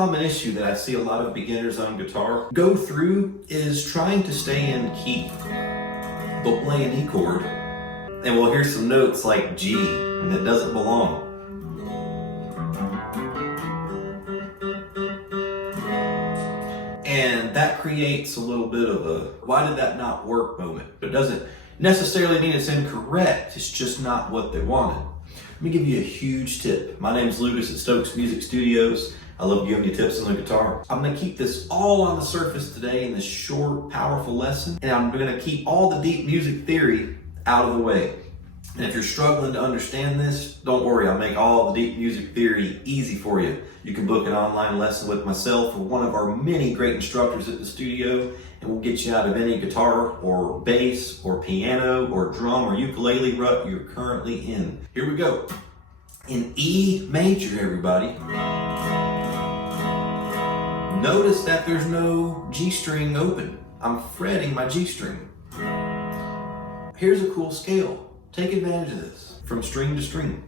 common issue that I see a lot of beginners on guitar go through is trying to stay in key. They'll play an E chord, and we'll hear some notes like G, and it doesn't belong. And that creates a little bit of a why did that not work moment. But it doesn't necessarily mean it's incorrect, it's just not what they wanted. Let me give you a huge tip. My name is Lucas at Stokes Music Studios. I love giving you tips on the guitar. I'm gonna keep this all on the surface today in this short, powerful lesson, and I'm gonna keep all the deep music theory out of the way. And if you're struggling to understand this, don't worry, I'll make all the deep music theory easy for you. You can book an online lesson with myself or one of our many great instructors at the studio, and we'll get you out of any guitar or bass or piano or drum or ukulele rut you're currently in. Here we go. In E major, everybody. Notice that there's no G string open. I'm fretting my G string. Here's a cool scale. Take advantage of this, from string to string.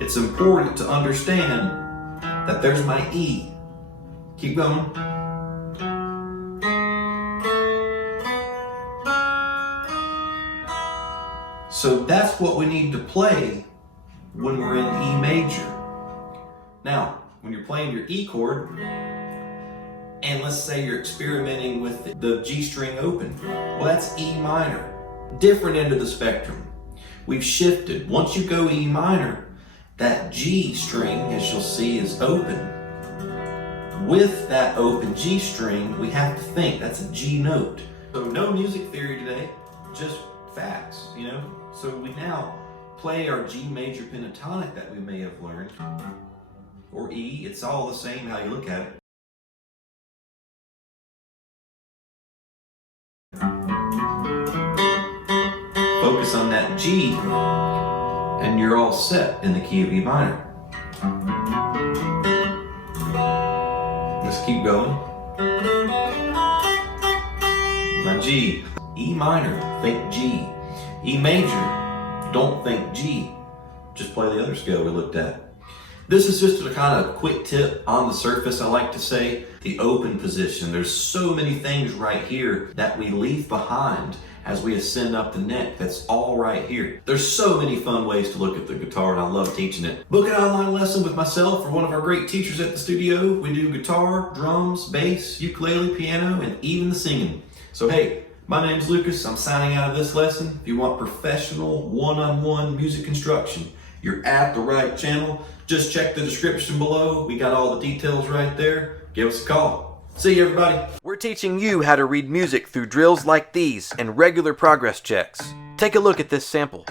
It's important to understand that there's my E. Keep going. So that's what we need to play when we're in E major. Now, when you're playing your E chord, and let's say you're experimenting with the G string open. Well, that's E minor. Different end of the spectrum. We've shifted. Once you go E minor, that G string, as you'll see, is open. With that open G string, we have to think that's a G note. So no music theory today, just facts, you know? So we now play our G major pentatonic that we may have learned, or E, it's all the same how you look at it. Focus on that G, and you're all set in the key of E minor. Let's keep going. My G, E minor, think G. E major, don't think G. Just play the other scale we looked at. This is just a kind of quick tip on the surface, I like to say. The open position. There's so many things right here that we leave behind as we ascend up the neck. That's all right here. There's so many fun ways to look at the guitar, and I love teaching it. Book an online lesson with myself or one of our great teachers at the studio. We do guitar, drums, bass, ukulele, piano, and even the singing. So hey, my name's Lucas. I'm signing out of this lesson. If you want professional one-on-one music instruction, you're at the right channel. Just check the description below. We got all the details right there. Give us a call. See you, everybody. We're teaching you how to read music through drills like these and regular progress checks. Take a look at this sample.